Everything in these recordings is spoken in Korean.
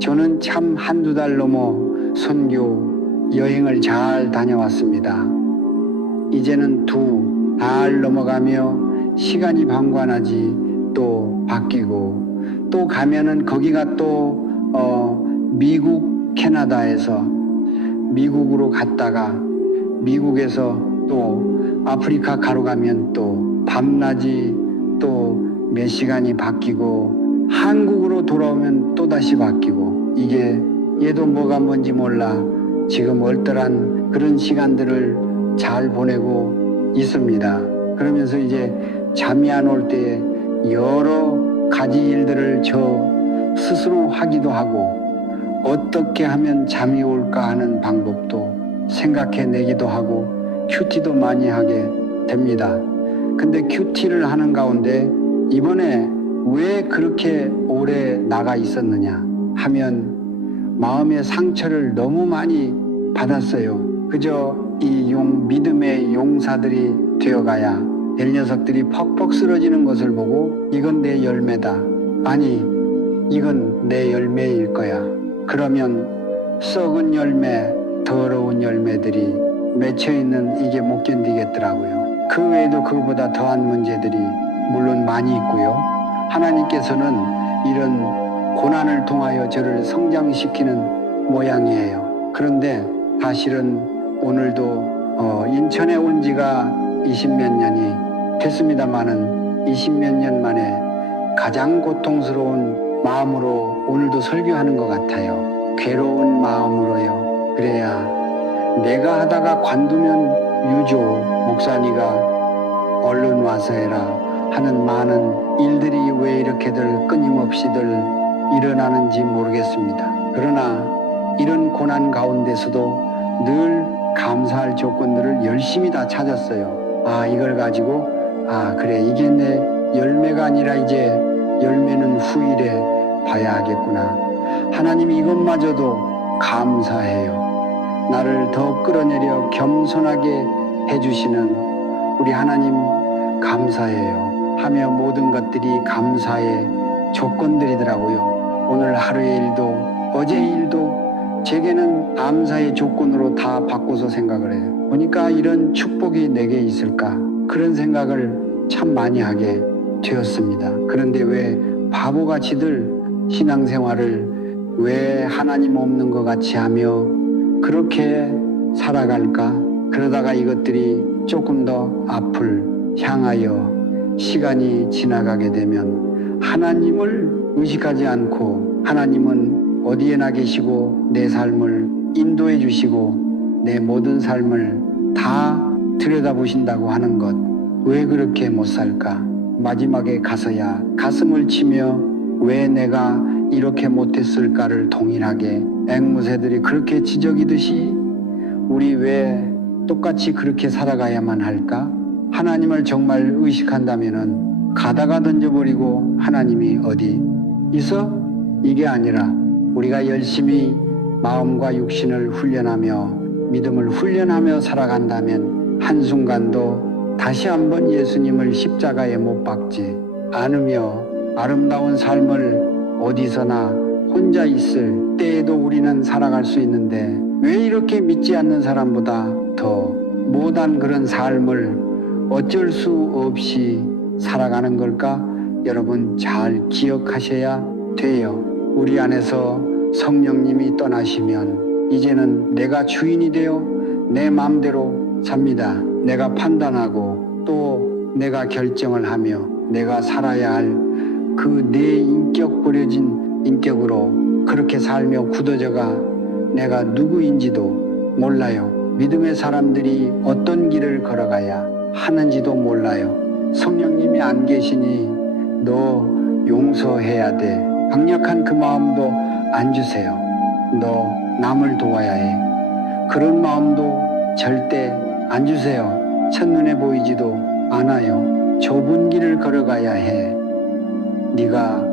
저는 참 한두 달 넘어 선교 여행을 잘 다녀왔습니다. 이제는 두 달 넘어가며 시간이 방관하지 또 바뀌고 또 가면은 거기가 또 미국 캐나다에서 미국으로 갔다가 미국에서 또 아프리카 가로 가면 또 밤낮이 또 몇 시간이 바뀌고 한국으로 돌아오면 또다시 바뀌고 이게 얘도 뭐가 뭔지 몰라 지금 얼떨한 그런 시간들을 잘 보내고 있습니다. 그러면서 이제 잠이 안 올 때에 여러 가지 일들을 저 스스로 하기도 하고 어떻게 하면 잠이 올까 하는 방법도 생각해내기도 하고 큐티도 많이 하게 됩니다. 근데 큐티를 하는 가운데 이번에 왜 그렇게 오래 나가 있었느냐 하면 마음의 상처를 너무 많이 받았어요. 그저 이 믿음의 용사들이 되어가야 될 녀석들이 퍽퍽 쓰러지는 것을 보고 이건 내 열매다. 아니 이건 내 열매일 거야. 그러면 썩은 열매, 더러운 열매들이 맺혀있는 이게 못 견디겠더라고요. 그 외에도 그보다 더한 문제들이 물론 많이 있고요. 하나님께서는 이런 고난을 통하여 저를 성장시키는 모양이에요. 그런데 사실은 오늘도 인천에 온 지가 20몇 년이 됐습니다마는 20몇 년 만에 가장 고통스러운 마음으로 오늘도 설교하는 것 같아요. 괴로운 마음으로요. 그래야 내가 하다가 관두면 유조 목사니가 얼른 와서 해라 하는 많은 일들이 왜 이렇게들 끊임없이들 일어나는지 모르겠습니다. 그러나 이런 고난 가운데서도 늘 감사할 조건들을 열심히 다 찾았어요. 이걸 가지고 그래 이게 내 열매가 아니라 이제 열매는 후일에 봐야 하겠구나. 하나님이 이것마저도 감사해요. 나를 더 끌어내려 겸손하게 해주시는 우리 하나님 감사해요. 하며 모든 것들이 감사의 조건들이더라고요. 오늘 하루의 일도 어제의 일도 제게는 감사의 조건으로 다 바꿔서 생각을 해요. 보니까 이런 축복이 내게 있을까 그런 생각을 참 많이 하게 되었습니다. 그런데 왜 바보같이들 신앙생활을 왜 하나님 없는 것 같이 하며 그렇게 살아갈까? 그러다가 이것들이 조금 더 앞을 향하여 시간이 지나가게 되면 하나님을 의식하지 않고 하나님은 어디에나 계시고 내 삶을 인도해 주시고 내 모든 삶을 다 들여다보신다고 하는 것 왜 그렇게 못 살까? 마지막에 가서야 가슴을 치며 왜 내가 이렇게 못했을까를 동일하게 앵무새들이 그렇게 지저귀듯이 우리 왜 똑같이 그렇게 살아가야만 할까? 하나님을 정말 의식한다면은 가다가 던져버리고 하나님이 어디 있어? 이게 아니라 우리가 열심히 마음과 육신을 훈련하며 믿음을 훈련하며 살아간다면 한순간도 다시 한번 예수님을 십자가에 못 박지 않으며 아름다운 삶을 어디서나 혼자 있을 때에도 우리는 살아갈 수 있는데 왜 이렇게 믿지 않는 사람보다 더 못한 그런 삶을 어쩔 수 없이 살아가는 걸까? 여러분 잘 기억하셔야 돼요. 우리 안에서 성령님이 떠나시면 이제는 내가 주인이 되어 내 마음대로 삽니다. 내가 판단하고 또 내가 결정을 하며 내가 살아야 할 그 내 인격 버려진 인격으로 그렇게 살며 굳어져가 내가 누구인지도 몰라요. 믿음의 사람들이 어떤 길을 걸어가야 하는지도 몰라요. 성령님이 안 계시니 너 용서해야 돼. 강력한 그 마음도 안 주세요. 너 남을 도와야 해. 그런 마음도 절대 안 주세요. 첫눈에 보이지도 않아요. 좁은 길을 걸어가야 해. 네가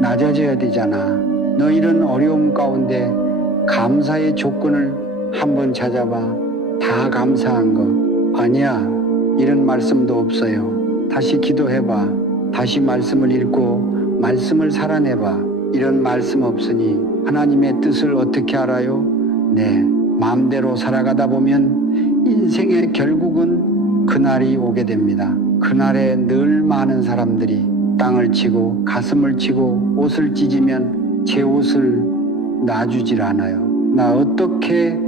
낮아져야 되잖아. 너 이런 어려움 가운데 감사의 조건을 한번 찾아봐. 다 감사한 거 아니야. 이런 말씀도 없어요. 다시 기도해봐. 다시 말씀을 읽고 말씀을 살아내봐. 이런 말씀 없으니 하나님의 뜻을 어떻게 알아요? 네, 마음대로 살아가다 보면 인생의 결국은 그날이 오게 됩니다. 그날에 늘 많은 사람들이 땅을 치고 가슴을 치고 옷을 찢으면 제 옷을 놔주질 않아요. 나 어떻게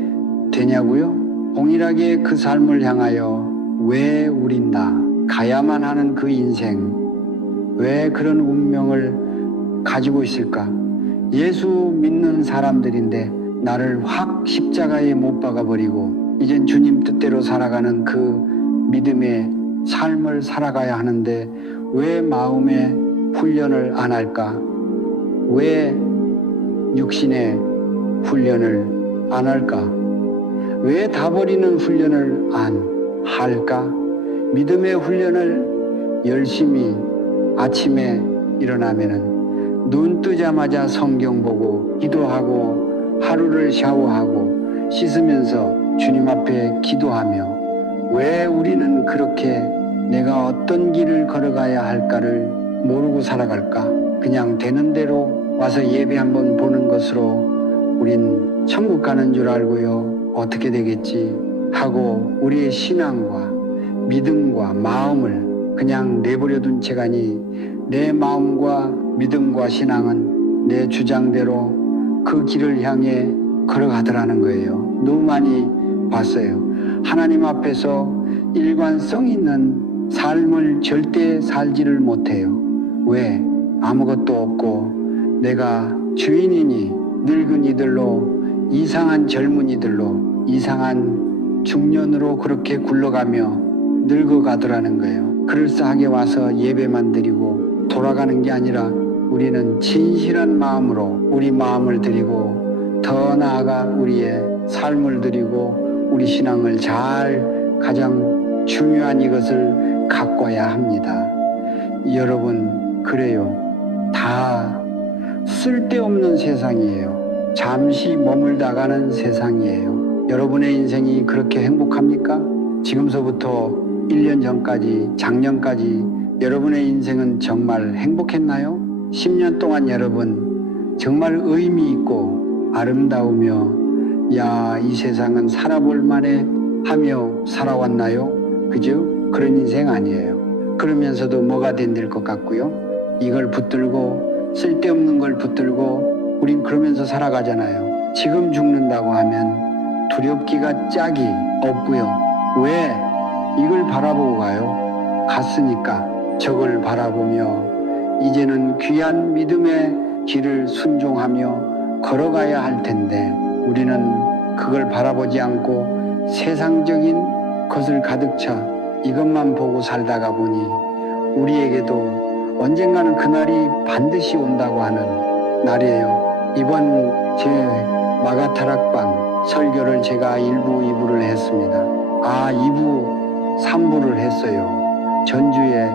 되냐고요? 동일하게 그 삶을 향하여 왜 우린 나 가야만 하는 그 인생, 왜 그런 운명을 가지고 있을까? 예수 믿는 사람들인데 나를 확 십자가에 못 박아버리고 이젠 주님 뜻대로 살아가는 그 믿음의 삶을 살아가야 하는데 왜 마음의 훈련을 안 할까? 왜 육신의 훈련을 안 할까? 왜 다 버리는 훈련을 안 할까? 믿음의 훈련을 열심히 아침에 일어나면은 눈 뜨자마자 성경 보고 기도하고 하루를 샤워하고 씻으면서 주님 앞에 기도하며 왜 우리는 그렇게 내가 어떤 길을 걸어가야 할까를 모르고 살아갈까? 그냥 되는 대로 와서 예배 한번 보는 것으로 우린 천국 가는 줄 알고요. 어떻게 되겠지 하고 우리의 신앙과 믿음과 마음을 그냥 내버려둔 채가니 내 마음과 믿음과 신앙은 내 주장대로 그 길을 향해 걸어가더라는 거예요. 너무 많이 봤어요. 하나님 앞에서 일관성 있는 삶을 절대 살지를 못해요. 왜? 아무것도 없고 내가 주인이니 늙은이들로 이상한 젊은이들로 이상한 중년으로 그렇게 굴러가며 늙어가더라는 거예요. 그럴싸하게 와서 예배만 드리고 돌아가는 게 아니라 우리는 진실한 마음으로 우리 마음을 드리고 더 나아가 우리의 삶을 드리고 우리 신앙을 잘 가장 중요한 이것을 가꿔야 합니다. 여러분 그래요. 다 쓸데없는 세상이에요. 잠시 머물다가는 세상이에요. 여러분의 인생이 그렇게 행복합니까? 지금서부터 1년 전까지 작년까지 여러분의 인생은 정말 행복했나요? 10년 동안 여러분 정말 의미 있고 아름다우며 야, 이 세상은 살아볼 만해 하며 살아왔나요? 그죠? 그런 인생 아니에요. 그러면서도 뭐가 된들 것 같고요. 이걸 붙들고 쓸데없는 걸 붙들고 우린 그러면서 살아가잖아요. 지금 죽는다고 하면 두렵기가 짝이 없고요. 왜? 이걸 바라보고 가요. 갔으니까 저걸 바라보며 이제는 귀한 믿음의 길을 순종하며 걸어가야 할 텐데 우리는 그걸 바라보지 않고 세상적인 것을 가득 차 이것만 보고 살다가 보니 우리에게도 언젠가는 그날이 반드시 온다고 하는 날이에요. 이번 제 마가타락방 설교를 제가 1부, 2부를 했습니다. 2부, 3부를 했어요. 전주에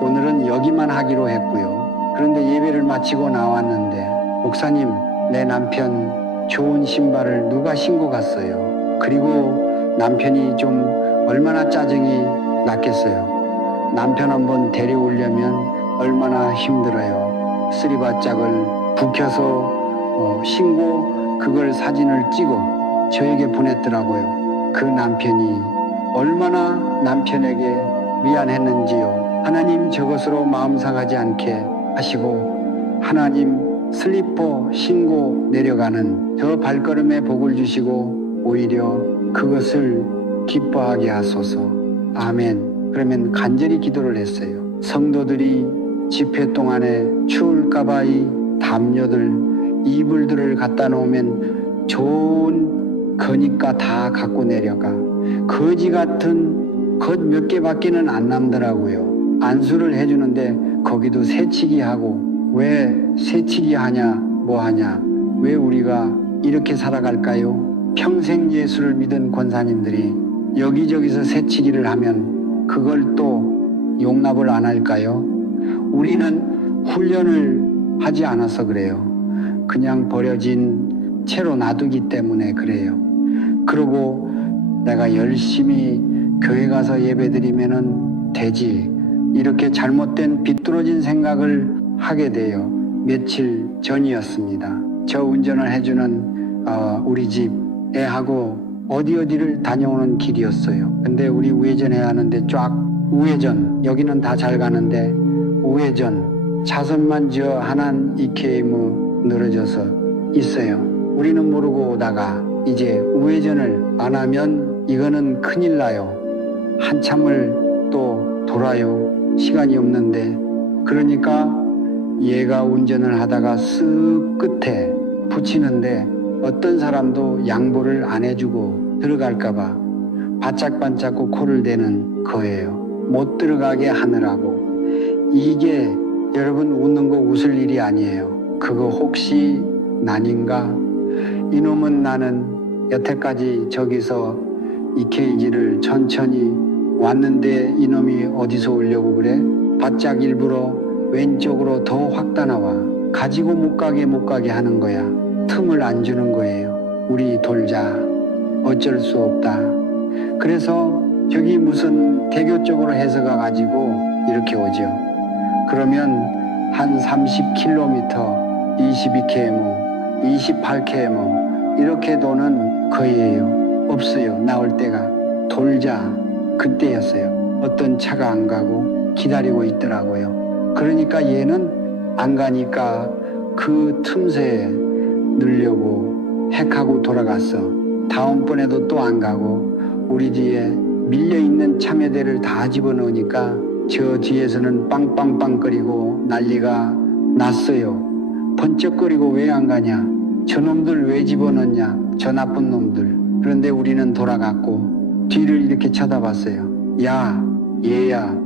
오늘은 여기만 하기로 했고요. 그런데 예배를 마치고 나왔는데 목사님, 내 남편 좋은 신발을 누가 신고 갔어요. 그리고 남편이 좀 얼마나 짜증이 났겠어요. 남편 한번 데려오려면 얼마나 힘들어요. 쓰리바짝을 북혀서 신고 그걸 사진을 찍어 저에게 보냈더라고요. 그 남편이 얼마나 남편에게 미안했는지요. 하나님 저것으로 마음 상하지 않게 하시고 하나님 슬리퍼 신고 내려가는 저 발걸음에 복을 주시고 오히려 그것을 기뻐하게 하소서. 아멘. 그러면 간절히 기도를 했어요. 성도들이 집회 동안에 추울까봐 이 담요들, 이불들을 갖다 놓으면 좋은 거니까 다 갖고 내려가. 거지 같은 것 몇 개밖에는 안 남더라고요. 안수를 해주는데 거기도 새치기 하고 왜 새치기 하냐 뭐 하냐 왜 우리가 이렇게 살아갈까요? 평생 예수를 믿은 권사님들이 여기저기서 새치기를 하면 그걸 또 용납을 안 할까요? 우리는 훈련을 하지 않아서 그래요. 그냥 버려진 채로 놔두기 때문에 그래요. 그러고 내가 열심히 교회 가서 예배드리면은 되지 이렇게 잘못된 비뚤어진 생각을 하게 돼요. 며칠 전이었습니다. 저 운전을 해주는 우리 집 애하고 어디를 다녀오는 길이었어요. 근데 우리 우회전해야 하는데 쫙 우회전, 여기는 다 잘 가는데 우회전 차선만 저 하나는 이케이무 늘어져서 있어요. 우리는 모르고 오다가 이제 우회전을 안 하면 이거는 큰일 나요. 한참을 또 돌아요. 시간이 없는데. 그러니까 얘가 운전을 하다가 쓱 끝에 붙이는데 어떤 사람도 양보를 안 해주고 들어갈까봐 바짝바짝 코를 대는 거예요. 못 들어가게 하느라고. 이게 여러분 웃는 거 웃을 일이 아니에요. 그거 혹시 난인가? 이놈은 나는 여태까지 저기서 이케이지를 천천히 왔는데 이놈이 어디서 오려고 그래? 바짝 일부러 왼쪽으로 더 확 따나와. 가지고 못 가게 하는 거야. 틈을 안 주는 거예요. 우리 돌자. 어쩔 수 없다. 그래서 저기 무슨 개교 쪽으로 해서 가가지고 이렇게 오죠. 그러면 한 30km, 22km, 28km 이렇게 도는 거예요. 없어요. 나올 때가. 돌자. 그때였어요. 어떤 차가 안 가고 기다리고 있더라고요. 그러니까 얘는 안 가니까 그 틈새에 넣으려고 핵하고 돌아갔어. 다음번에도 또 안 가고 우리 뒤에 밀려있는 참외대를 다 집어넣으니까 저 뒤에서는 빵빵빵거리고 난리가 났어요. 번쩍거리고 왜 안 가냐? 저놈들 왜 집어넣냐? 저 나쁜 놈들. 그런데 우리는 돌아갔고 뒤를 이렇게 쳐다봤어요. 야, 얘야,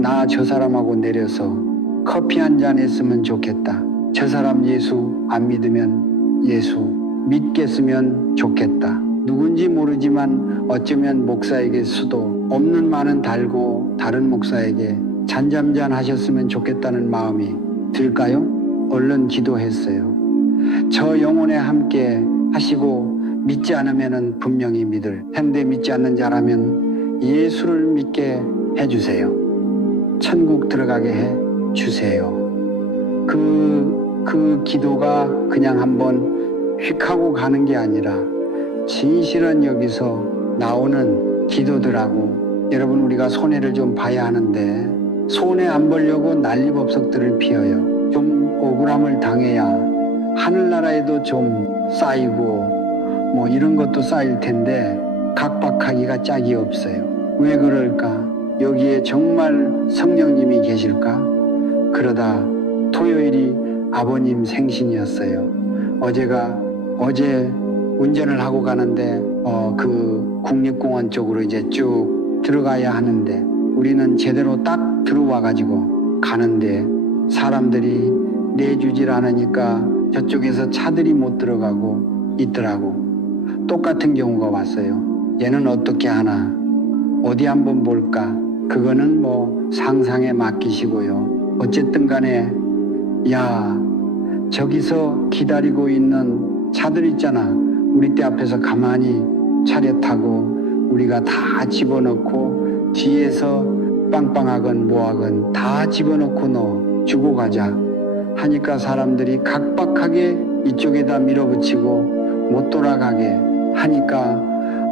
나 저 사람하고 내려서 커피 한 잔 했으면 좋겠다. 저 사람 예수 안 믿으면 예수 믿겠으면 좋겠다. 누군지 모르지만 어쩌면 목사에게 수도 없는 말은 달고 다른 목사에게 잔잠잔 하셨으면 좋겠다는 마음이 들까요? 얼른 기도했어요. 저 영혼에 함께 하시고 믿지 않으면 분명히 믿을 텐데 믿지 않는 자라면 예수를 믿게 해주세요. 천국 들어가게 해주세요. 그 기도가 그냥 한번 휙 하고 가는 게 아니라 진실은 여기서 나오는 기도들하고 여러분 우리가 손해를 좀 봐야 하는데 손해 안 보려고 난리법석들을 피워요. 좀 억울함을 당해야 하늘나라에도 좀 쌓이고 뭐 이런 것도 쌓일 텐데 각박하기가 짝이 없어요. 왜 그럴까? 여기에 정말 성령님이 계실까? 그러다 토요일이 아버님 생신이었어요. 어제 운전을 하고 가는데 그 국립공원 쪽으로 이제 쭉 들어가야 하는데 우리는 제대로 딱 들어와 가지고 가는데 사람들이 내주질 않으니까 저쪽에서 차들이 못 들어가고 있더라고. 똑같은 경우가 왔어요. 얘는 어떻게 하나? 어디 한번 볼까? 그거는 뭐 상상에 맡기시고요. 어쨌든 간에 야, 저기서 기다리고 있는 차들 있잖아. 우리 때 앞에서 가만히 차례 타고 우리가 다 집어넣고 뒤에서 빵빵하건 뭐하건 다 집어넣고 너 주고 가자 하니까 사람들이 각박하게 이쪽에다 밀어붙이고 못 돌아가게 하니까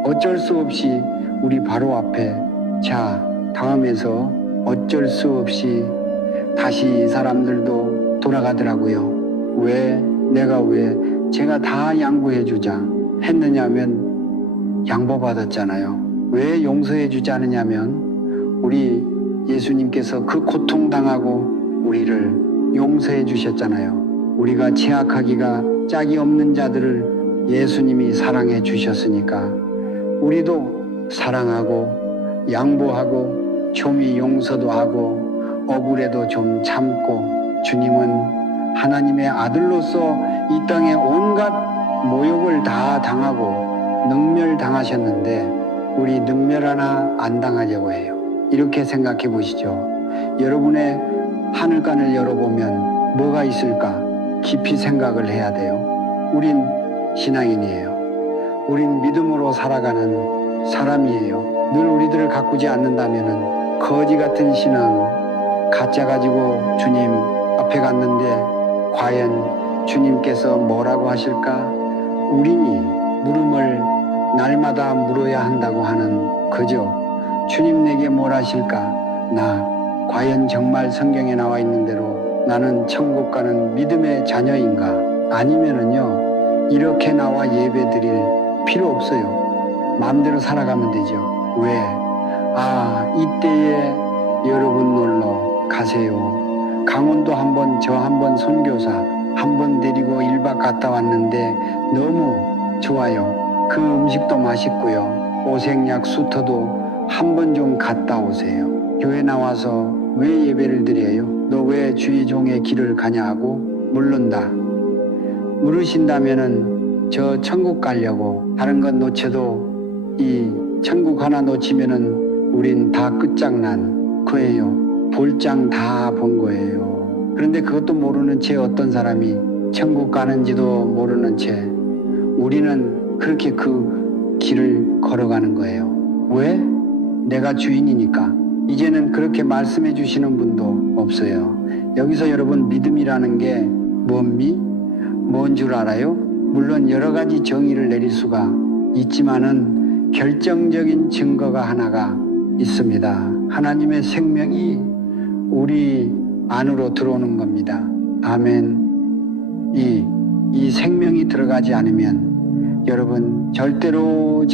어쩔 수 없이 우리 바로 앞에 자 다음에서 어쩔 수 없이 다시 사람들도 돌아가더라고요. 내가 왜 제가 다 양보해 주자 했느냐면 양보받았잖아요. 왜 용서해 주지 않느냐면 우리 예수님께서 그 고통당하고 우리를 용서해 주셨잖아요. 우리가 제약하기가 짝이 없는 자들을 예수님이 사랑해 주셨으니까 우리도 사랑하고 양보하고 좀이 용서도 하고 억울해도 좀 참고 주님은 하나님의 아들로서 이 땅에 온갖 모욕을 다 당하고 능멸당하셨는데 우리 능멸 하나 안 당하려고 해요. 이렇게 생각해 보시죠. 여러분의 하늘관을 열어보면 뭐가 있을까? 깊이 생각을 해야 돼요. 우린 신앙인이에요. 우린 믿음으로 살아가는 사람이에요. 늘 우리들을 가꾸지 않는다면 거지 같은 신앙 가짜 가지고 주님 앞에 갔는데 과연 주님께서 뭐라고 하실까? 우리니 물음을 날마다 물어야 한다고 하는 그저 주님 내게 뭘 하실까? 나 과연 정말 성경에 나와 있는 대로 나는 천국 가는 믿음의 자녀인가? 아니면은요 이렇게 나와 예배 드릴 필요 없어요. 마음대로 살아가면 되죠. 왜? 이때에 여러분 놀러 가세요. 강원도 한번 저 한번 선교사 한번 데리고 1박 갔다 왔는데 너무 좋아요. 그 음식도 맛있고요. 오색약 수터도 한번 좀 갔다 오세요. 교회 나와서 왜 예배를 드려요? 너 왜 주의 종의 길을 가냐 하고 물른다. 물으신다면은 저 천국 가려고 다른 건 놓쳐도 이 천국 하나 놓치면은 우린 다 끝장난 거예요. 볼장 다 본 거예요. 그런데 그것도 모르는 채 어떤 사람이 천국 가는지도 모르는 채 우리는 그렇게 그 길을 걸어가는 거예요. 왜? 내가 주인이니까. 이제는 그렇게 말씀해 주시는 분도 없어요. 여기서 여러분 믿음이라는 게 뭔 줄 알아요? 물론 여러 가지 정의를 내릴 수가 있지만은 결정적인 증거가 하나가 있습니다. 하나님의 생명이 우리 안으로 들어오는 겁니다. 아멘. 이 생명이 들어가지 않으면 여러분 절대로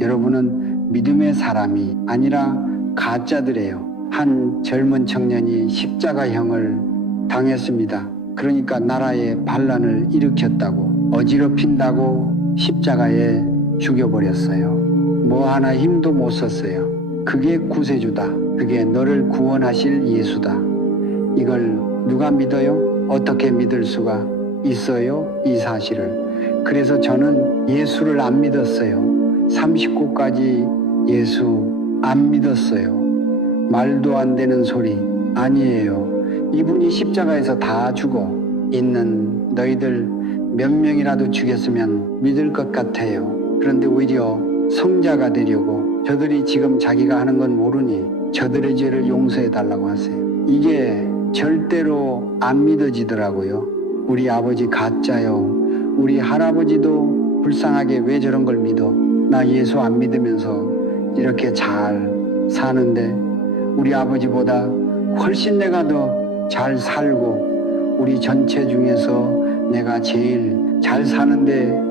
여러분은 믿음의 사람이 아니라 가짜들이에요. 한 젊은 청년이 십자가형을 당했습니다. 그러니까 나라에 반란을 일으켰다고 어지럽힌다고 십자가에 죽여버렸어요. 뭐 하나 힘도 못 썼어요. 그게 구세주다. 그게 너를 구원하실 예수다. 이걸 누가 믿어요? 어떻게 믿을 수가 있어요? 이 사실을. 그래서 저는 예수를 안 믿었어요. 39까지 예수 안 믿었어요. 말도 안 되는 소리 아니에요. 이분이 십자가에서 다 죽어 있는 너희들 몇 명이라도 죽였으면 믿을 것 같아요. 그런데 오히려 성자가 되려고 저들이 지금 자기가 하는 건 모르니 저들의 죄를 용서해 달라고 하세요. 이게 절대로 안 믿어지더라고요. 우리 아버지 가짜요. 우리 할아버지도 불쌍하게 왜 저런 걸 믿어? 나 예수 안 믿으면서 이렇게 잘 사는데 우리 아버지보다 훨씬 내가 더 잘 살고 우리 전체 중에서 내가 제일 잘 사는데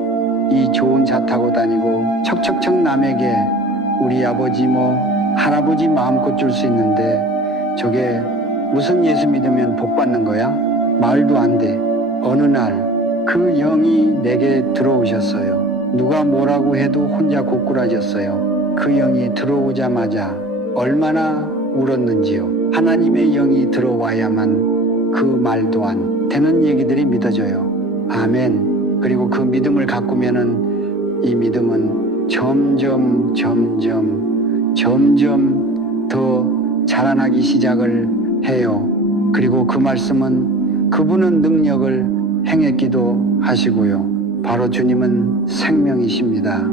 이 좋은 차 타고 다니고 척척척 남에게 우리 아버지 할아버지 마음껏 줄 수 있는데 저게 무슨 예수 믿으면 복 받는 거야? 말도 안 돼. 어느 날 그 영이 내게 들어오셨어요. 누가 뭐라고 해도 혼자 고꾸라졌어요. 그 영이 들어오자마자 얼마나 울었는지요. 하나님의 영이 들어와야만 그 말도 안 되는 얘기들이 믿어져요. 아멘. 그리고 그 믿음을 가꾸면은 이 믿음은 점점 더 자라나기 시작을 해요. 그리고 그 말씀은 그분은 능력을 행했기도 하시고요. 바로 주님은 생명이십니다.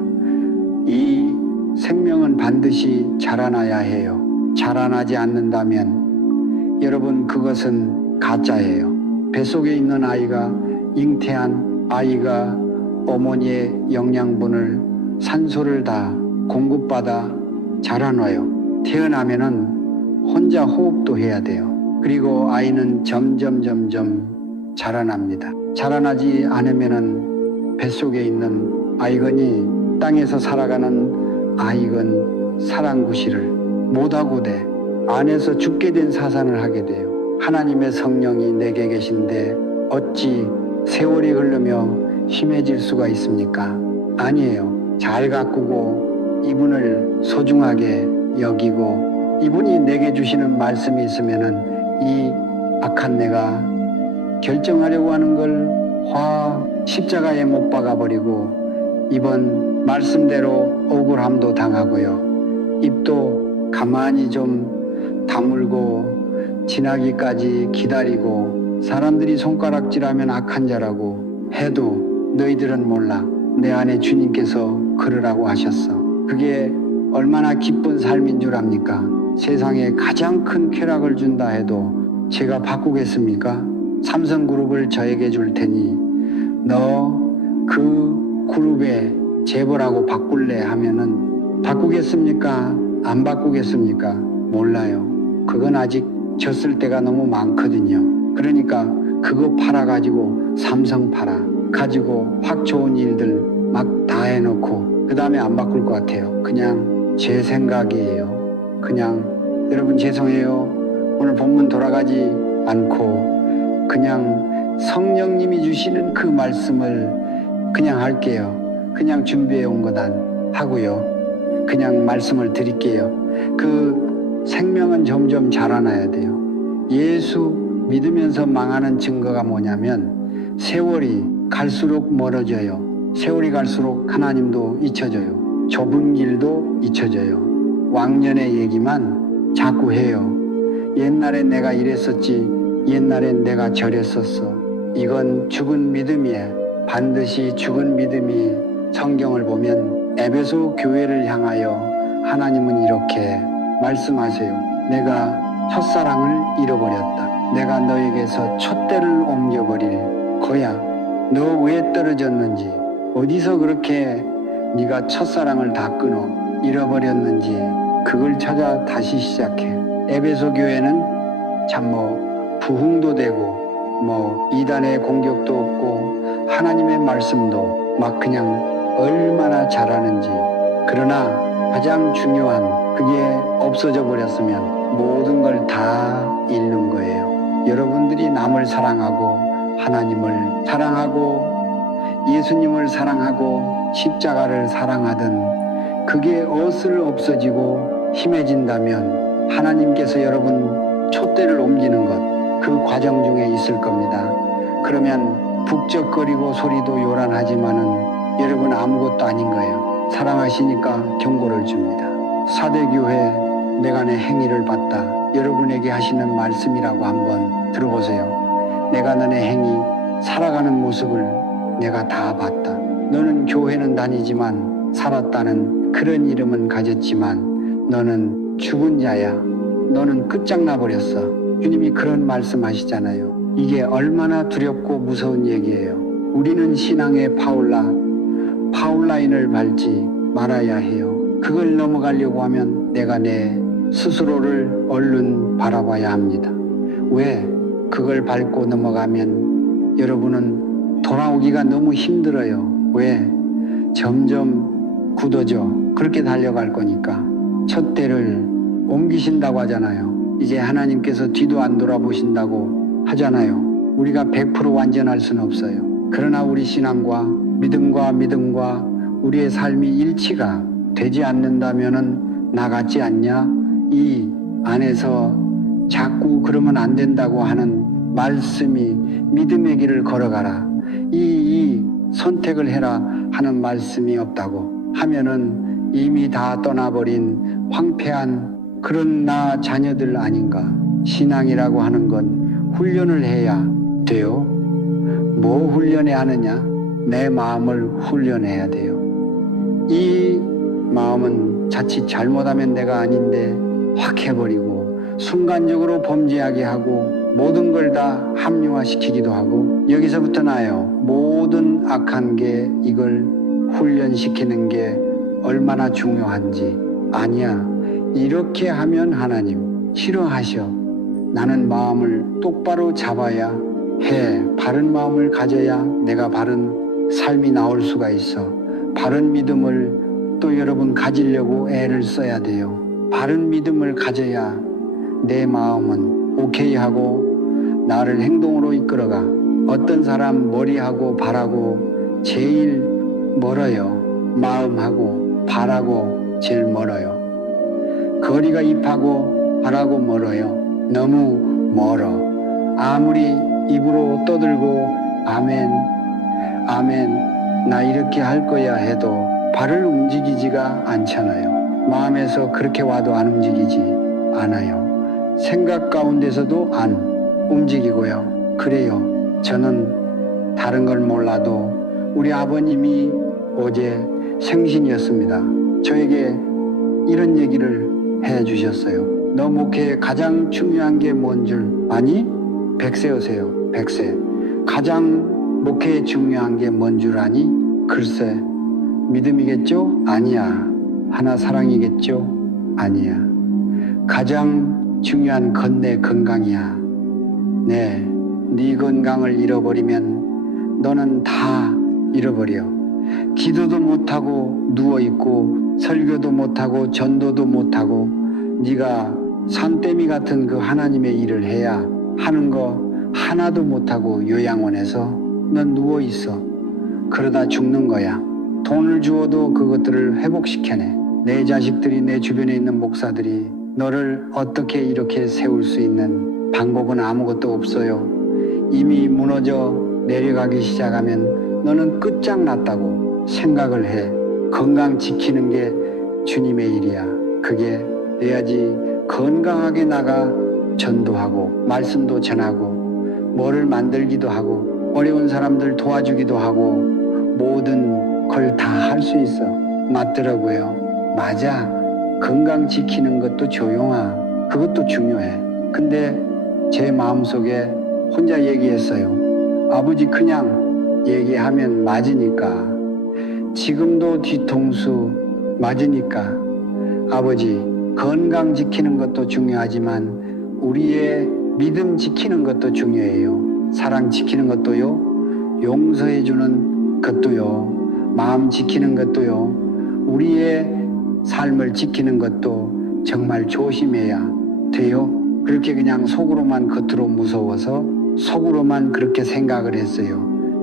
이 생명은 반드시 자라나야 해요. 자라나지 않는다면 여러분 그것은 가짜예요. 뱃속에 있는 아이가 잉태한 아이가 어머니의 영양분을 산소를 다 공급받아 자라나요. 태어나면은 혼자 호흡도 해야 돼요. 그리고 아이는 점점 자라납니다. 자라나지 않으면은 뱃속에 있는 아이건이 땅에서 살아가는 아이건 사랑구실을 못하고 돼. 안에서 죽게 된 사산을 하게 돼요. 하나님의 성령이 내게 계신데 어찌 세월이 흐르며 심해질 수가 있습니까? 아니에요. 잘 가꾸고 이분을 소중하게 여기고 이분이 내게 주시는 말씀이 있으면은 이 악한 내가 결정하려고 하는 걸 십자가에 못 박아버리고 이번 말씀대로 억울함도 당하고요. 입도 가만히 좀 다물고 지나기까지 기다리고 사람들이 손가락질하면 악한 자라고 해도 너희들은 몰라. 내 안에 주님께서 그러라고 하셨어. 그게 얼마나 기쁜 삶인 줄 압니까? 세상에 가장 큰 쾌락을 준다 해도 제가 바꾸겠습니까? 삼성그룹을 저에게 줄 테니 너 그 그룹에 재벌하고 바꿀래 하면은 바꾸겠습니까? 안 바꾸겠습니까? 몰라요. 그건 아직 졌을 때가 너무 많거든요. 그러니까 그거 팔아가지고 삼성 팔아 가지고 확 좋은 일들 막 다 해놓고 그 다음에 안 바꿀 것 같아요. 그냥 제 생각이에요. 그냥 여러분 죄송해요. 오늘 본문 돌아가지 않고 그냥 성령님이 주시는 그 말씀을 그냥 할게요. 그냥 준비해 온 거단 하고요. 그냥 말씀을 드릴게요. 그 생명은 점점 자라나야 돼요. 예수 믿으면서 망하는 증거가 뭐냐면 세월이 갈수록 멀어져요. 세월이 갈수록 하나님도 잊혀져요. 좁은 길도 잊혀져요. 왕년의 얘기만 자꾸 해요. 옛날에 내가 이랬었지, 옛날엔 내가 저랬었어. 이건 죽은 믿음이에요. 반드시 죽은 믿음이 성경을 보면 에베소 교회를 향하여 하나님은 이렇게 말씀하세요. 내가 첫사랑을 잃어버렸다. 내가 너에게서 촛대를 옮겨버릴 거야. 너 왜 떨어졌는지, 어디서 그렇게 네가 첫사랑을 다 끊어 잃어버렸는지 그걸 찾아 다시 시작해. 에베소 교회는 참 부흥도 되고 이단의 공격도 없고 하나님의 말씀도 막 그냥 얼마나 잘하는지. 그러나 가장 중요한 그게 없어져 버렸으면 모든 걸 다 잃는 거예요. 여러분들이 남을 사랑하고 하나님을 사랑하고 예수님을 사랑하고 십자가를 사랑하든 그게 어슬 없어지고 힘해진다면 하나님께서 여러분 촛대를 옮기는 것 그 과정 중에 있을 겁니다. 그러면 북적거리고 소리도 요란하지만은 여러분 아무것도 아닌 거예요. 사랑하시니까 경고를 줍니다. 사대교회 내가 내 행위를 봤다. 여러분에게 하시는 말씀이라고 한번 들어보세요. 내가 너네 행위 살아가는 모습을 내가 다 봤다. 너는 교회는 다니지만 살았다는 그런 이름은 가졌지만 너는 죽은 자야. 너는 끝장나 버렸어. 주님이 그런 말씀하시잖아요. 이게 얼마나 두렵고 무서운 얘기예요. 우리는 신앙의 파울라인을 밟지 말아야 해요. 그걸 넘어가려고 하면 내가 내 스스로를 얼른 바라봐야 합니다. 왜? 그걸 밟고 넘어가면 여러분은 돌아오기가 너무 힘들어요. 왜? 점점 굳어져. 그렇게 달려갈 거니까. 촛대를 옮기신다고 하잖아요. 이제 하나님께서 뒤도 안 돌아보신다고 하잖아요. 우리가 100% 완전할 수는 없어요. 그러나 우리 신앙과 믿음과 우리의 삶이 일치가 되지 않는다면은 나같지 않냐? 이 안에서 자꾸 그러면 안 된다고 하는 말씀이 믿음의 길을 걸어가라. 이 선택을 해라 하는 말씀이 없다고 하면은 이미 다 떠나버린 황폐한 그런 나 자녀들 아닌가. 신앙이라고 하는 건 훈련을 해야 돼요. 뭐 훈련해야 하느냐? 내 마음을 훈련해야 돼요. 이 마음은 자칫 잘못하면 내가 아닌데 확 해버리고 순간적으로 범죄하게 하고 모든 걸 다 합리화시키기도 하고 여기서부터 나요. 모든 악한 게 이걸 훈련시키는 게 얼마나 중요한지. 아니야. 이렇게 하면 하나님 싫어하셔. 나는 마음을 똑바로 잡아야 해. 바른 마음을 가져야 내가 바른 삶이 나올 수가 있어. 바른 믿음을 또 여러분 가지려고 애를 써야 돼요. 바른 믿음을 가져야 내 마음은 오케이 하고 나를 행동으로 이끌어가. 어떤 사람 머리하고 발하고 제일 멀어요. 마음하고 발하고 제일 멀어요. 거리가 입하고 발하고 멀어요. 너무 멀어. 아무리 입으로 떠들고 아멘 나 이렇게 할 거야 해도 발을 움직이지가 않잖아요. 마음에서 그렇게 와도 안 움직이지 않아요. 생각 가운데서도 안 움직이고요. 그래요. 저는 다른 걸 몰라도 우리 아버님이 어제 생신이었습니다. 저에게 이런 얘기를 해 주셨어요. 너 목회에 가장 중요한 게 뭔 줄 아니? 100세우세요. 100세. 가장 목회에 중요한 게 뭔 줄 아니? 글쎄, 믿음이겠죠? 아니야. 하나 사랑이겠죠? 아니야. 가장 중요한 건 내 건강이야. 네 건강을 잃어버리면 너는 다 잃어버려. 기도도 못하고 누워있고 설교도 못하고 전도도 못하고 네가 산더미 같은 그 하나님의 일을 해야 하는 거 하나도 못하고 요양원에서 넌 누워있어. 그러다 죽는 거야. 돈을 주어도 그것들을 회복시켜내. 내 자식들이, 내 주변에 있는 목사들이 너를 어떻게 이렇게 세울 수 있는 방법은 아무것도 없어요. 이미 무너져 내려가기 시작하면 너는 끝장났다고 생각을 해. 건강 지키는 게 주님의 일이야. 그게 돼야지 건강하게 나가 전도하고 말씀도 전하고 뭐를 만들기도 하고 어려운 사람들 도와주기도 하고 모든 걸 다 할 수 있어. 맞더라고요. 맞아. 건강 지키는 것도 조용하. 그것도 중요해. 근데 제 마음속에 혼자 얘기했어요. 아버지 그냥 얘기하면 맞으니까. 지금도 뒤통수 맞으니까. 아버지 건강 지키는 것도 중요하지만 우리의 믿음 지키는 것도 중요해요. 사랑 지키는 것도요. 용서해 주는 것도요. 마음 지키는 것도요. 우리의 삶을 지키는 것도 정말 조심해야 돼요. 그렇게 그냥 속으로만 겉으로 무서워서 속으로만 그렇게 생각을 했어요.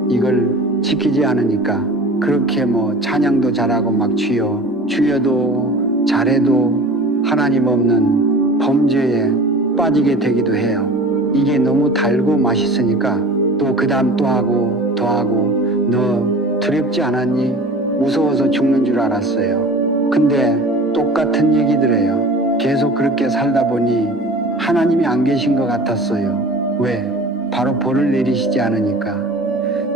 이걸 지키지 않으니까 그렇게 뭐 찬양도 잘하고 막 주여도 잘해도 하나님 없는 범죄에 빠지게 되기도 해요. 이게 너무 달고 맛있으니까 또 그 다음 또 하고 더 하고. 너 두렵지 않았니? 무서워서 죽는 줄 알았어요. 근데 똑같은 얘기들 해요. 계속 그렇게 살다 보니 하나님이 안 계신 것 같았어요. 왜? 바로 벌을 내리시지 않으니까.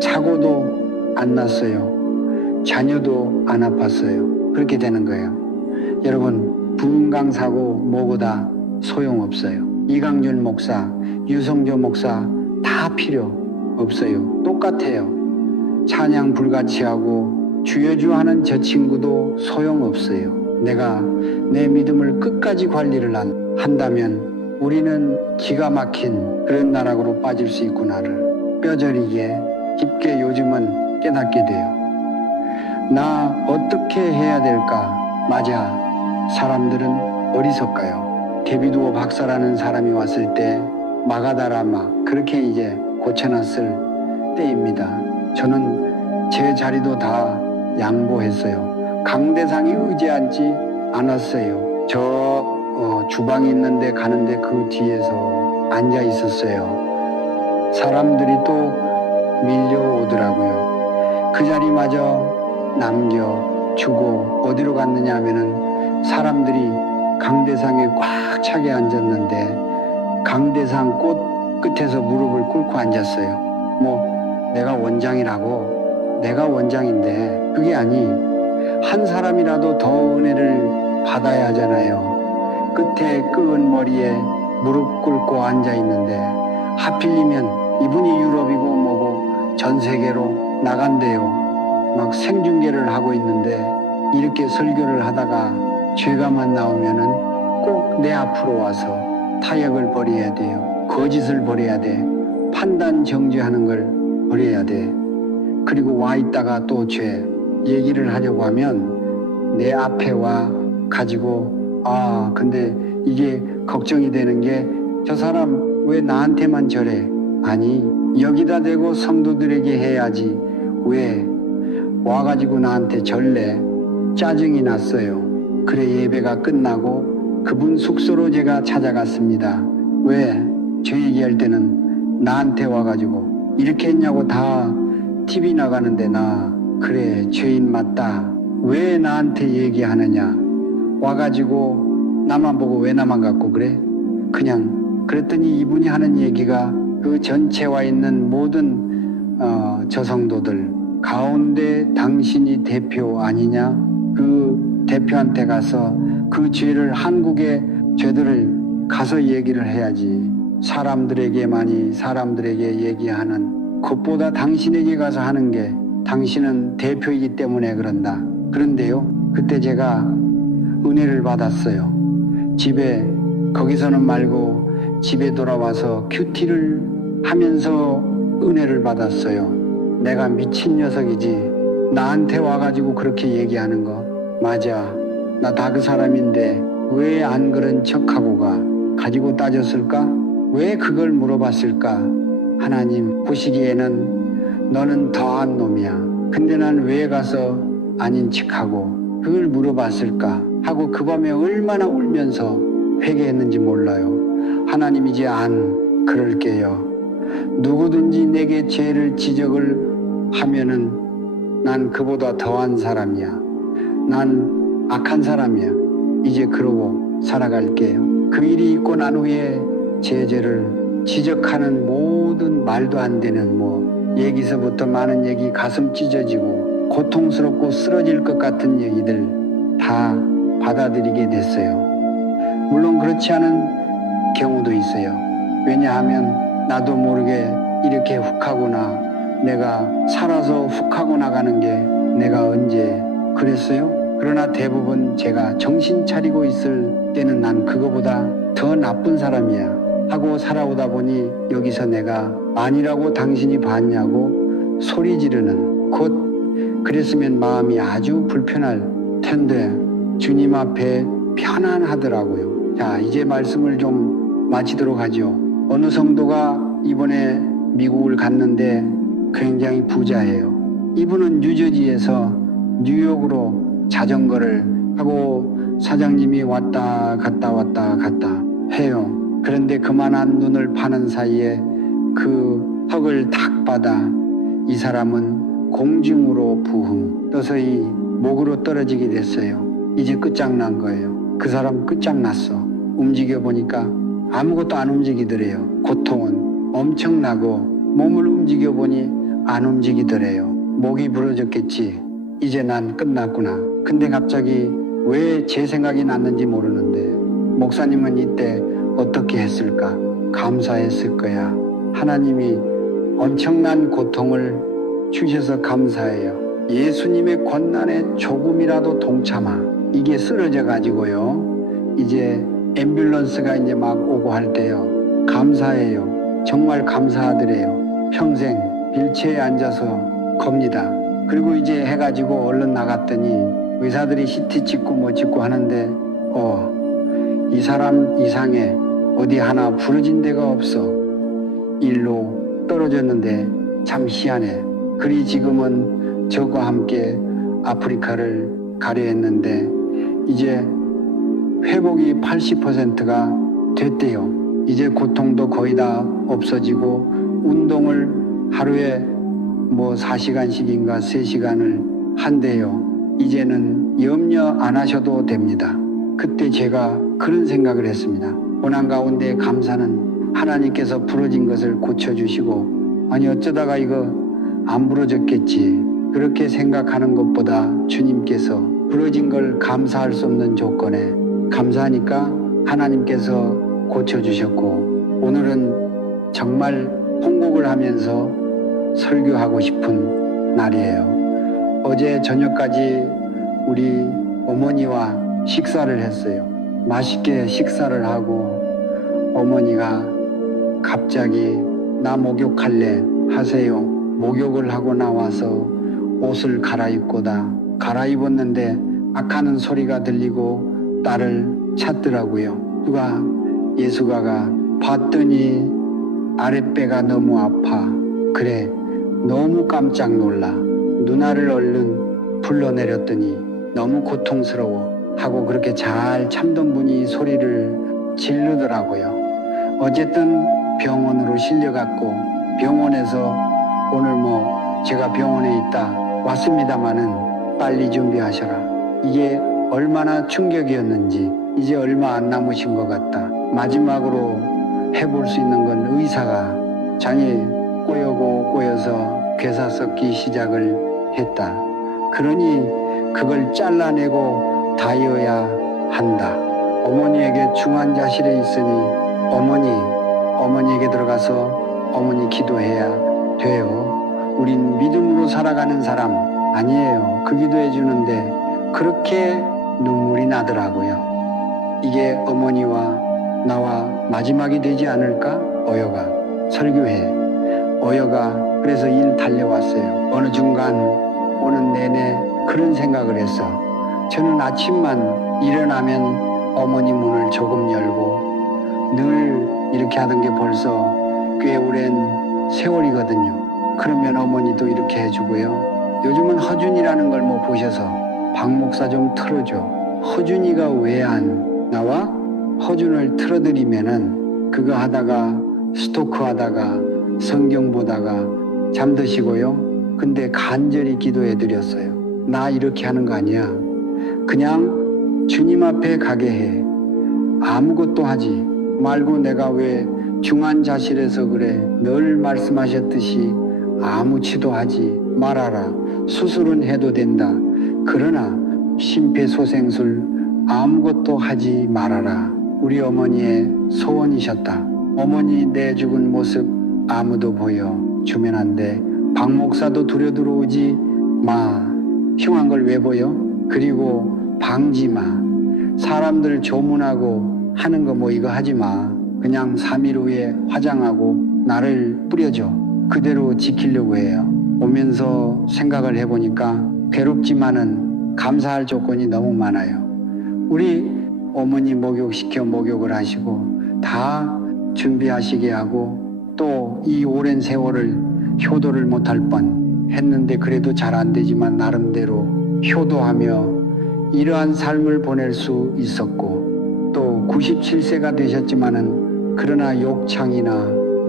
사고도 안 났어요. 자녀도 안 아팠어요. 그렇게 되는 거예요. 여러분, 부흥강 사고 뭐고 다 소용없어요. 이강준 목사, 유성조 목사 다 필요 없어요. 똑같아요. 찬양 불같이 하고 주여주 하는 저 친구도 소용없어요. 내가 내 믿음을 끝까지 관리를 한다면 우리는 기가 막힌 그런 나락으로 빠질 수 있구나를 뼈저리게 깊게 요즘은 깨닫게 돼요. 나 어떻게 해야 될까? 맞아. 사람들은 어리석어요. 데비드워 박사라는 사람이 왔을 때 마가다라마 그렇게 이제 고쳐놨을 때입니다. 저는 제 자리도 다 양보했어요. 강대상이 의지하지 않았어요. 주방이 있는데 가는데 그 뒤에서 앉아 있었어요. 사람들이 또 밀려오더라고요. 그 자리마저 남겨주고 어디로 갔느냐 하면은 사람들이 강대상에 꽉 차게 앉았는데 강대상 꽃 끝에서 무릎을 꿇고 앉았어요. 뭐 내가 원장이라고. 내가 원장인데 그게 아니. 한 사람이라도 더 은혜를 받아야 하잖아요. 끝에 끄은 머리에 무릎 꿇고 앉아 있는데 하필이면 이분이 유럽이고 뭐고 전 세계로 나간대요. 막 생중계를 하고 있는데 이렇게 설교를 하다가 죄가만 나오면은 꼭 내 앞으로 와서 타협을 버려야 돼요. 거짓을 버려야 돼. 판단 정죄하는 걸 버려야 돼. 그리고 와 있다가 또 죄 얘기를 하려고 하면 내 앞에 와 가지고 근데 이게 걱정이 되는 게 저 사람 왜 나한테만 저래? 아니 여기다 대고 성도들에게 해야지. 왜 와가지고 나한테 절래? 짜증이 났어요. 그래 예배가 끝나고 그분 숙소로 제가 찾아갔습니다. 왜? 저 얘기할 때는 나한테 와가지고 이렇게 했냐고 다 TV 나가는데 나 그래 죄인 맞다. 왜 나한테 얘기하느냐? 와가지고 나만 보고 왜 나만 갖고 그래? 그냥 그랬더니 이분이 하는 얘기가 그 전체 와 있는 모든 저성도들 가운데 당신이 대표 아니냐? 그 대표한테 가서 그 죄를 한국의 죄들을 가서 얘기를 해야지. 사람들에게만이 사람들에게 얘기하는 것보다 당신에게 가서 하는 게 당신은 대표이기 때문에 그런다. 그런데요, 그때 제가 은혜를 받았어요. 집에 거기서는 말고 집에 돌아와서 큐티를 하면서 은혜를 받았어요. 내가 미친 녀석이지. 나한테 와가지고 그렇게 얘기하는 거 맞아. 나 다 그 사람인데 왜 안 그런 척하고 가? 가지고 따졌을까? 왜 그걸 물어봤을까? 하나님 보시기에는 너는 더한 놈이야. 근데 난 왜 가서 아닌 척하고 그걸 물어봤을까? 하고 그 밤에 얼마나 울면서 회개했는지 몰라요. 하나님 이제 안 그럴게요. 누구든지 내게 죄를 지적을 하면은 난 그보다 더한 사람이야. 난 악한 사람이야. 이제 그러고 살아갈게요. 그 일이 있고 난 후에 제 죄를 지적하는 모든 말도 안 되는 얘기서부터 많은 얘기, 가슴 찢어지고 고통스럽고 쓰러질 것 같은 얘기들 다 받아들이게 됐어요. 물론 그렇지 않은 경우도 있어요. 왜냐하면 나도 모르게 이렇게 훅 하거나 내가 살아서 훅 하고 나가는 게 내가 언제 그랬어요? 그러나 대부분 제가 정신 차리고 있을 때는 난 그거보다 더 나쁜 사람이야 하고 살아오다 보니 여기서 내가 아니라고 당신이 봤냐고 소리 지르는, 곧 그랬으면 마음이 아주 불편할 텐데 주님 앞에 편안하더라고요. 자, 이제 말씀을 좀 마치도록 하죠. 어느 성도가 이번에 미국을 갔는데 굉장히 부자예요. 이분은 뉴저지에서 뉴욕으로 자전거를 하고 사장님이 왔다 갔다 해요. 그런데 그만한 눈을 파는 사이에 그 턱을 탁 받아 이 사람은 공중으로 부흥 떠서이 목으로 떨어지게 됐어요. 이제 끝장난 거예요. 그 사람 끝장났어. 움직여 보니까 아무것도 안 움직이더래요. 고통은 엄청나고 몸을 움직여 보니 안 움직이더래요. 목이 부러졌겠지. 이제 난 끝났구나. 근데 갑자기 왜 제 생각이 났는지 모르는데 목사님은 이때 어떻게 했을까? 감사했을 거야. 하나님이 엄청난 고통을 주셔서 감사해요. 예수님의 권난에 조금이라도 동참하. 이게 쓰러져 가지고요. 이제 앰뷸런스가 이제 막 오고 할 때요. 감사해요. 정말 감사하더래요. 평생 휠체어에 앉아서 겁니다. 그리고 이제 해가지고 얼른 나갔더니 의사들이 CT 찍고 뭐 찍고 하는데 이 사람 이상해. 어디 하나 부러진 데가 없어. 일로 떨어졌는데 참 희한해. 그리 지금은 저와 함께 아프리카를 가려 했는데 이제 회복이 80%가 됐대요. 이제 고통도 거의 다 없어지고 운동을 하루에 4시간씩인가 3시간을 한대요. 이제는 염려 안 하셔도 됩니다. 그때 제가 그런 생각을 했습니다. 고난 가운데 감사는 하나님께서 부러진 것을 고쳐주시고 아니 어쩌다가 이거 안 부러졌겠지 그렇게 생각하는 것보다 주님께서 부러진 걸 감사할 수 없는 조건에 감사하니까 하나님께서 고쳐주셨고 오늘은 정말 hon곡을 하면서 설교하고 싶은 날이에요. 어제 저녁까지 우리 어머니와 식사를 했어요. 맛있게 식사를 하고 어머니가 갑자기 나 목욕할래 하세요. 목욕을 하고 나와서 옷을 갈아입었는데 악하는 소리가 들리고 딸을 찾더라고요. 누가 예수가가 봤더니 아랫배가 너무 아파. 그래 너무 깜짝 놀라. 누나를 얼른 불러내렸더니 너무 고통스러워 하고 그렇게 잘 참던 분이 소리를 지르더라고요. 어쨌든 병원으로 실려갔고 병원에서 오늘 제가 병원에 있다 왔습니다마는 빨리 준비하셔라. 이게 얼마나 충격이었는지 이제 얼마 안 남으신 것 같다. 마지막으로 해볼 수 있는 건 의사가 장이 꼬여서 괴사 썩기 시작을 했다. 그러니 그걸 잘라내고 다이어야 한다. 어머니에게 중환자실에 있으니 어머니 어머니에게 들어가서 어머니 기도해야 돼요. 우린 믿음으로 살아가는 사람 아니에요. 그 기도해 주는데 그렇게 눈물이 나더라고요. 이게 어머니와 나와 마지막이 되지 않을까? 어여가 설교해. 어여가 그래서 일 달려왔어요. 어느 중간 오는 내내 그런 생각을 했어. 저는 아침만 일어나면 어머니 문을 조금 열고 늘 이렇게 하던 게 벌써 꽤 오랜 세월이거든요. 그러면 어머니도 이렇게 해주고요. 요즘은 허준이라는 걸 뭐 보셔서 박 목사 좀 틀어줘. 허준이가 왜 안 나와? 허준을 틀어드리면은 그거 하다가 스토크 하다가 성경 보다가 잠드시고요. 근데 간절히 기도해 드렸어요. 나 이렇게 하는 거 아니야. 그냥 주님 앞에 가게 해. 아무것도 하지 말고 내가 왜 중환자실에서 그래. 늘 말씀하셨듯이 아무치도 하지 말아라. 수술은 해도 된다. 그러나 심폐소생술 아무것도 하지 말아라. 우리 어머니의 소원이셨다. 어머니 내 죽은 모습 아무도 보여주면 안 돼. 박 목사도 두려들어오지 마. 흉한 걸 왜 보여? 그리고 방지 마. 사람들 조문하고 하는 거 뭐 이거 하지 마. 그냥 3일 후에 화장하고 나를 뿌려줘. 그대로 지키려고 해요. 오면서 생각을 해보니까 괴롭지만은 감사할 조건이 너무 많아요. 우리 어머니 목욕시켜 목욕을 하시고 다 준비하시게 하고 또 이 오랜 세월을 효도를 못할 뻔 했는데 그래도 잘 안 되지만 나름대로 효도하며 이러한 삶을 보낼 수 있었고 또 97세가 되셨지만은 그러나 욕창이나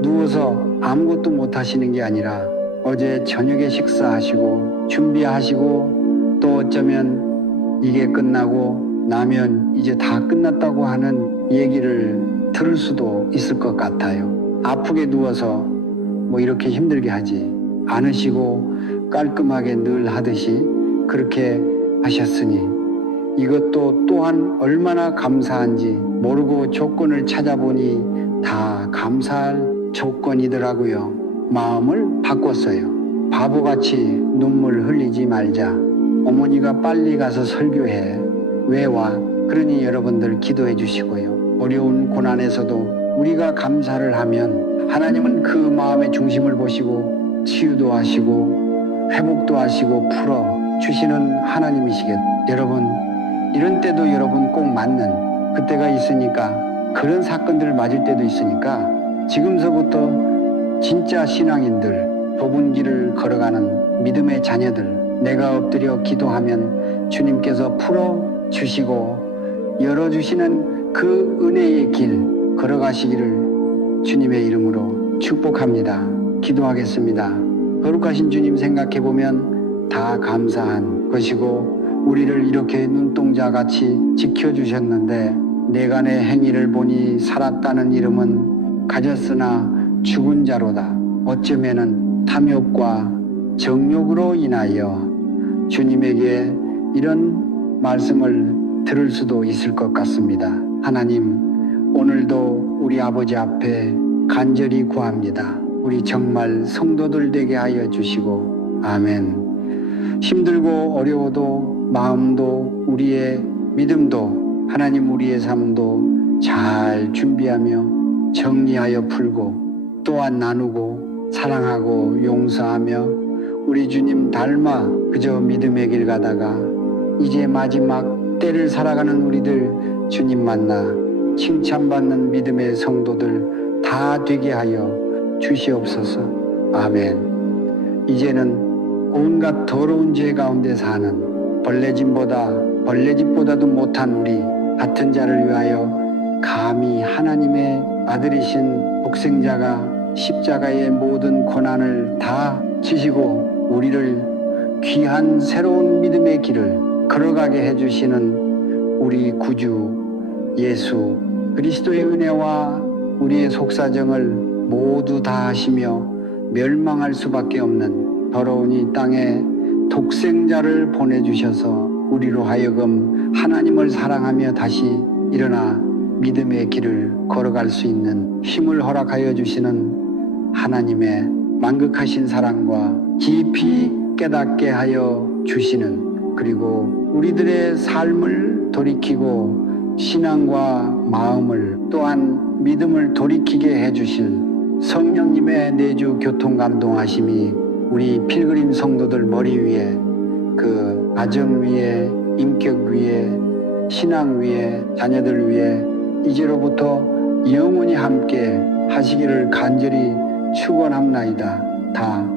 누워서 아무것도 못 하시는 게 아니라 어제 저녁에 식사하시고 준비하시고 또 어쩌면 이게 끝나고 나면 이제 다 끝났다고 하는 얘기를 들을 수도 있을 것 같아요. 아프게 누워서 뭐 이렇게 힘들게 하지 않으시고 깔끔하게 늘 하듯이 그렇게 하셨으니 이것도 또한 얼마나 감사한지 모르고 조건을 찾아보니 다 감사할 조건이더라고요. 마음을 바꿨어요. 바보같이 눈물 흘리지 말자. 어머니가 빨리 가서 설교해. 왜 와? 그러니 여러분들 기도해 주시고요. 어려운 고난에서도 우리가 감사를 하면 하나님은 그 마음의 중심을 보시고 치유도 하시고 회복도 하시고 풀어 주시는 하나님이시겠. 여러분 이런 때도 여러분 꼭 맞는 그때가 있으니까 그런 사건들을 맞을 때도 있으니까 지금서부터 진짜 신앙인들 좁은 길을 걸어가는 믿음의 자녀들 내가 엎드려 기도하면 주님께서 풀어 주시고 열어주시는 그 은혜의 길 걸어가시기를 주님의 이름으로 축복합니다. 기도하겠습니다. 거룩하신 주님 생각해보면 다 감사한 것이고 우리를 이렇게 눈동자같이 지켜주셨는데 내간의 행위를 보니 살았다는 이름은 가졌으나 죽은 자로다. 어쩌면은 탐욕과 정욕으로 인하여 주님에게 이런 말씀을 들을 수도 있을 것 같습니다. 하나님 오늘도 우리 아버지 앞에 간절히 구합니다. 우리 정말 성도들 되게 하여 주시고 아멘. 힘들고 어려워도 마음도 우리의 믿음도 하나님 우리의 삶도 잘 준비하며 정리하여 풀고 또한 나누고 사랑하고 용서하며 우리 주님 닮아 그저 믿음의 길 가다가 이제 마지막 때를 살아가는 우리들 주님 만나 칭찬받는 믿음의 성도들 다 되게 하여 주시옵소서. 아멘. 이제는 온갖 더러운 죄 가운데 사는 벌레집보다도 못한 우리 같은 자를 위하여 감히 하나님의 아들이신 독생자가 십자가의 모든 고난을 다 지시고 우리를 귀한 새로운 믿음의 길을 걸어가게 해주시는 우리 구주 예수 그리스도의 은혜와 우리의 속사정을 모두 다 하시며 멸망할 수밖에 없는 더러운 이 땅에 독생자를 보내주셔서 우리로 하여금 하나님을 사랑하며 다시 일어나 믿음의 길을 걸어갈 수 있는 힘을 허락하여 주시는 하나님의 만극하신 사랑과 깊이 깨닫게 하여 주시는, 그리고 우리들의 삶을 돌이키고 신앙과 마음을 또한 믿음을 돌이키게 해주실 성령님의 내주 교통감동하심이 우리 필그림 성도들 머리 위에, 그 가정 위에, 인격 위에, 신앙 위에, 자녀들 위에 이제로부터 영원히 함께 하시기를 간절히 축원합나이다. 다